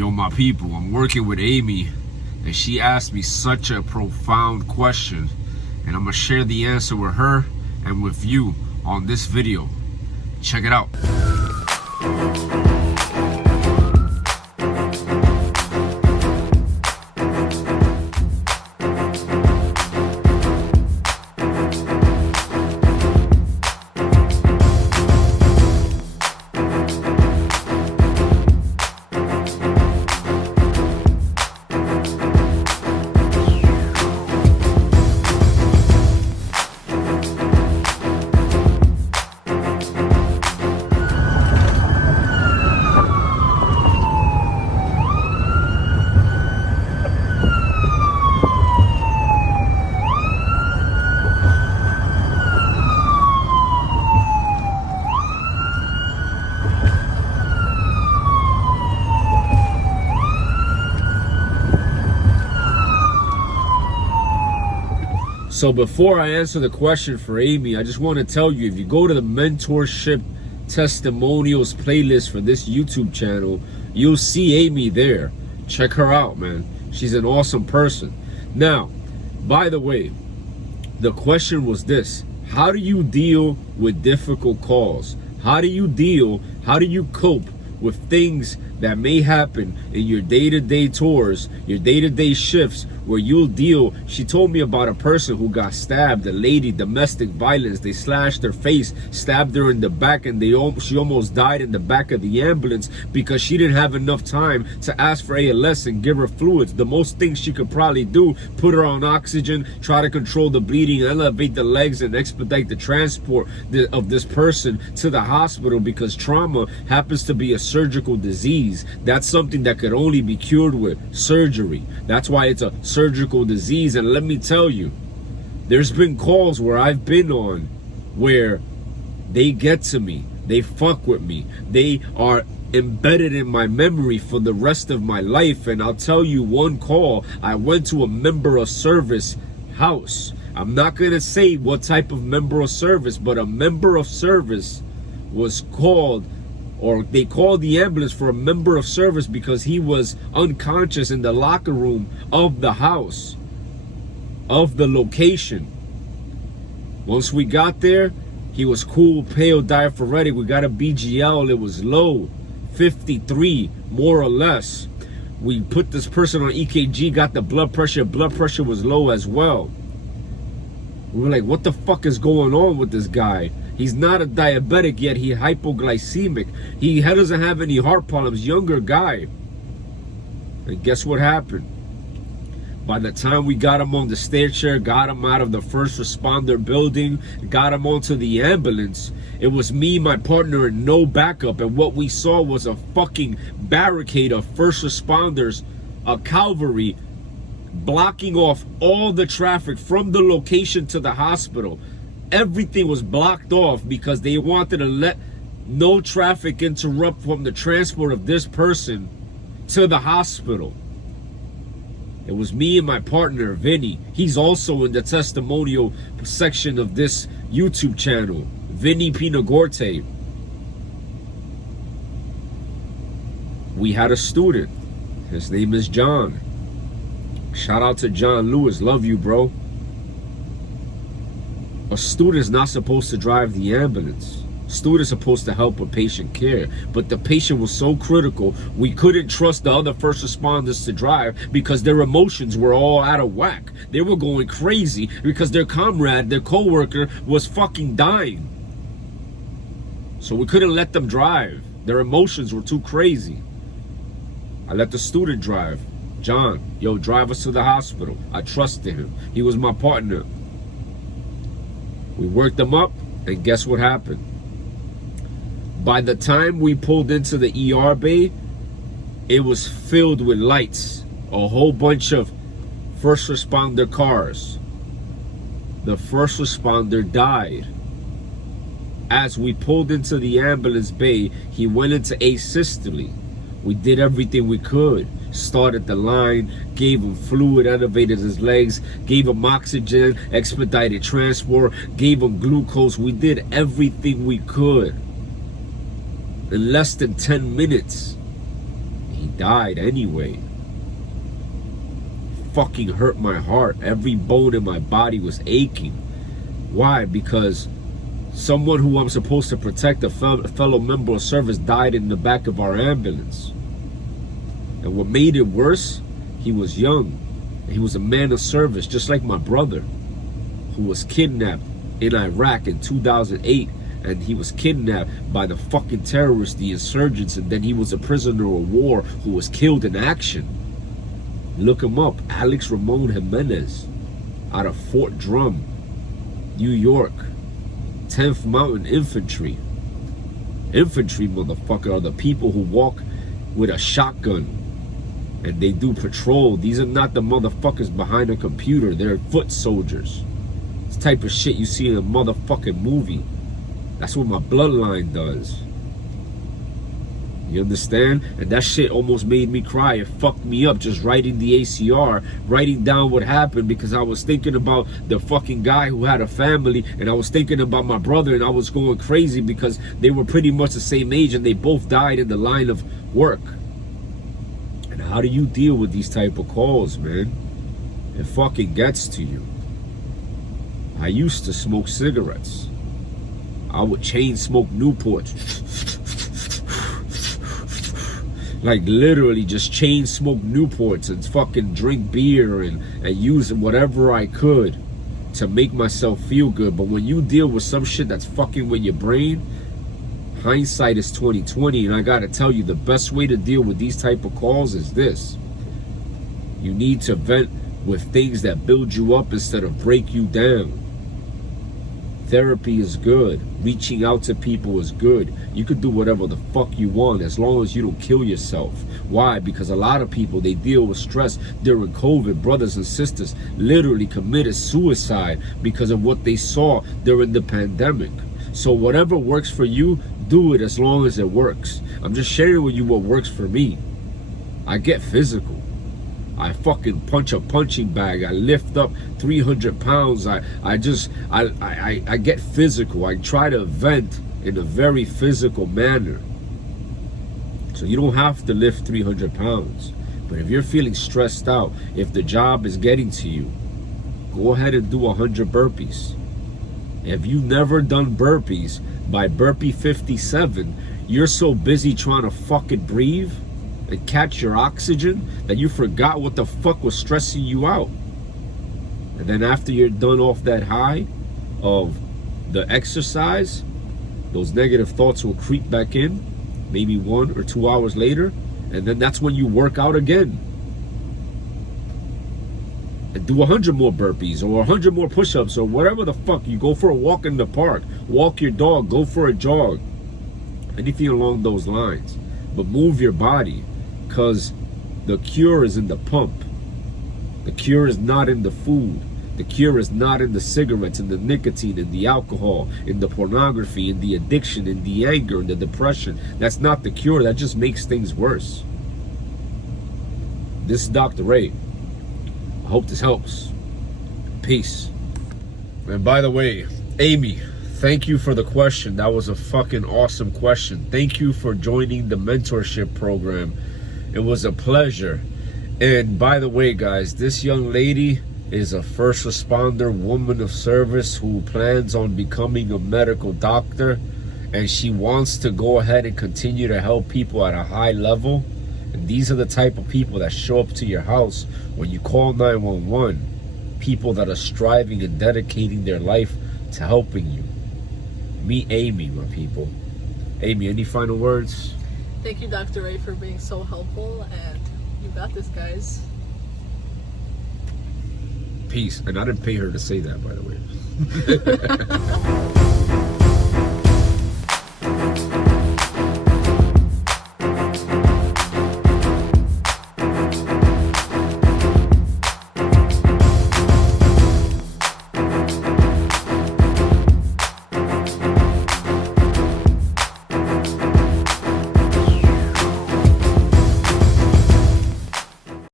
Yo, my people, I'm working with Amy, and she asked me such a profound question, and I'm gonna share the answer with her and with you on this video. Check it out. So before I answer the question for Amy, I just want to tell you, if you go to the mentorship testimonials playlist for this YouTube channel, you'll see Amy there. Check her out, man. She's an awesome person. Now, by the way, the question was this: how do you deal with difficult calls? How do you cope with things that may happen in your day-to-day tours, your day-to-day shifts, where you'll deal? She told me about a person who got stabbed, a lady, domestic violence. They slashed her face, stabbed her in the back, and she almost died in the back of the ambulance because she didn't have enough time to ask for ALS and give her fluids. The most things she could probably do: put her on oxygen, try to control the bleeding, elevate the legs, and expedite the transport of this person to the hospital, because trauma happens to be a surgical disease. That's something that could only be cured with surgery. That's why it's a surgical disease. And let me tell you, there's been calls where I've been on where they get to me, they fuck with me, they are embedded in my memory for the rest of my life. And I'll tell you one call, I went to a member of service house. I'm not gonna say what type of member of service, but a member of service was called, or they called the ambulance for a member of service because he was unconscious in the locker room of the house, of the location. Once we got there, he was cool, pale, diaphoretic. We got a BGL, it was low, 53, more or less. We put this person on EKG, got the blood pressure was low as well. We were like, what the fuck is going on with this guy? He's not a diabetic yet, he's hypoglycemic. He doesn't have any heart problems, younger guy. And guess what happened? By the time we got him on the stair chair, got him out of the first responder building, got him onto the ambulance, it was me, my partner, and no backup. And what we saw was a fucking barricade of first responders, a cavalry, blocking off all the traffic from the location to the hospital. Everything was blocked off because they wanted to let no traffic interrupt from the transport of this person to the hospital. It was me and my partner, Vinny. He's also in the testimonial section of this YouTube channel, Vinny Pinagorte. We had a student. His name is John. Shout out to John Lewis. Love you, bro. A student is not supposed to drive the ambulance. A student is supposed to help with patient care. But the patient was so critical, we couldn't trust the other first responders to drive because their emotions were all out of whack. They were going crazy because their comrade, their co-worker, was fucking dying. So we couldn't let them drive. Their emotions were too crazy. I let the student drive. John, yo, drive us to the hospital. I trusted him. He was my partner. We worked them up, and guess what happened? By the time we pulled into the ER bay, it was filled with lights. A whole bunch of first responder cars. The first responder died. As we pulled into the ambulance bay, he went into asystole. We did everything we could. Started the line, gave him fluid, elevated his legs, gave him oxygen, expedited transport, gave him glucose. We did everything we could. In less than 10 minutes, he died anyway. Fucking hurt my heart. Every bone in my body was aching. Why? Because someone who I'm supposed to protect, a fellow member of service, died in the back of our ambulance. And what made it worse, he was young. He was a man of service, just like my brother, who was kidnapped in Iraq in 2008. And he was kidnapped by the fucking terrorists, the insurgents, and then he was a prisoner of war who was killed in action. Look him up, Alex Ramon Jimenez, out of Fort Drum, New York, 10th Mountain Infantry. Infantry, motherfucker, are the people who walk with a shotgun and they do patrol. These are not the motherfuckers behind a computer. They're foot soldiers. It's the type of shit you see in a motherfucking movie. That's what my bloodline does. You understand? And that shit almost made me cry. It fucked me up just writing the ACR, writing down what happened, because I was thinking about the fucking guy who had a family, and I was thinking about my brother, and I was going crazy because they were pretty much the same age and they both died in the line of work. And how do you deal with these type of calls, man? It fucking gets to you. I used to smoke cigarettes. I would chain smoke Newports. Like literally just chain smoke Newports and fucking drink beer and use whatever I could to make myself feel good. But when you deal with some shit that's fucking with your brain, hindsight is 20/20. And I gotta tell you, the best way to deal with these type of calls is this. You need to vent with things that build you up instead of break you down. Therapy is good. Reaching out to people is good. You could do whatever the fuck you want as long as you don't kill yourself. Why? Because a lot of people, they deal with stress during COVID. Brothers and sisters literally committed suicide because of what they saw during the pandemic. So whatever works for you, do it as long as it works. I'm just sharing with you what works for me. I get physical. I fucking punch a punching bag. I lift up 300 pounds. I get physical. I try to vent in a very physical manner. So you don't have to lift 300 pounds. But if you're feeling stressed out, if the job is getting to you, go ahead and do 100 burpees. If you've never done burpees, by burpee 57, you're so busy trying to fucking breathe and catch your oxygen that you forgot what the fuck was stressing you out. And then after you're done off that high of the exercise, those negative thoughts will creep back in, maybe 1 or 2 hours later, and then that's when you work out again. And do 100 more burpees or 100 more push-ups or whatever the fuck. You go for a walk in the park, walk your dog, go for a jog, anything along those lines. But move your body, because the cure is in the pump. The cure is not in the food. The cure is not in the cigarettes, in the nicotine, in the alcohol, in the pornography, in the addiction, in the anger, in the depression. That's not the cure. That just makes things worse. This is Dr. Ray. I hope this helps. Peace. And by the way, Amy, thank you for the question. That was a fucking awesome question. Thank you for joining the mentorship program. It was a pleasure. And by the way, guys, this young lady is a first responder, woman of service who plans on becoming a medical doctor, and she wants to go ahead and continue to help people at a high level. And these are the type of people that show up to your house when you call 911. People that are striving and dedicating their life to helping you. Meet Amy, my people. Amy, any final words? Thank you, Dr. Ray, for being so helpful, and you got this, guys. Peace. And I didn't pay her to say that, by the way.